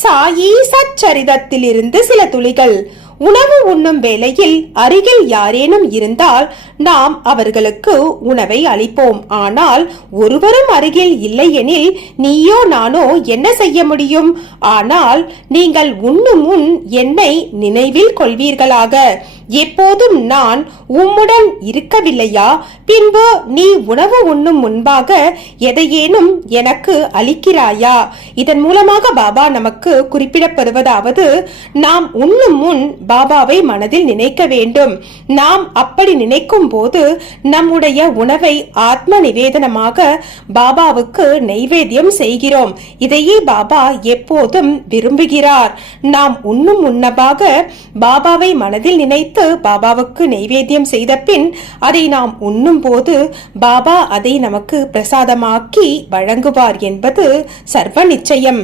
சாயி சச்சரிதத்திலிருந்து சில துளிகள். உணவு உண்ணும் வேளையில் அருகில் யாரேனும் இருந்தால் நாம் அவர்களுக்கு உணவை அளிப்போம். ஆனால் ஒருவரும் அருகில் இல்லையெனில் நீயோ நானோ என்ன செய்ய முடியும்? ஆனால் நீங்கள் உண்ணும் முன் என்னை நினைவில் கொள்வீர்களாக. எப்போதும் நான் உம்முடன் இருக்கவில்லையா? பின்பு நீ உணவு உண்ணும் முன்பாக எதையேனும் எனக்கு அளிக்கிறாயா? இதன் மூலமாக பாபா நமக்கு குறிப்பிடப்படுவதாவது, நாம் உண்ணும் முன் பாபாவை மனதில் நினைக்க வேண்டும். நாம் அப்படி நினைக்கும் போது நம்முடைய உணவை ஆத்ம நிவேதனமாக பாபாவுக்கு நைவேத்தியம் செய்கிறோம். இதையே பாபா எப்போதும் விரும்புகிறார். நாம் உண்ணும் முன்னபாக பாபாவை மனதில் நினைத்து பாபாவுக்கு நைவேத்தியம் செய்த பின் அதை நாம் உண்ணும் போது பாபா அதை நமக்கு பிரசாதமாக்கி வழங்குவார் என்பது சர்வ நிச்சயம்.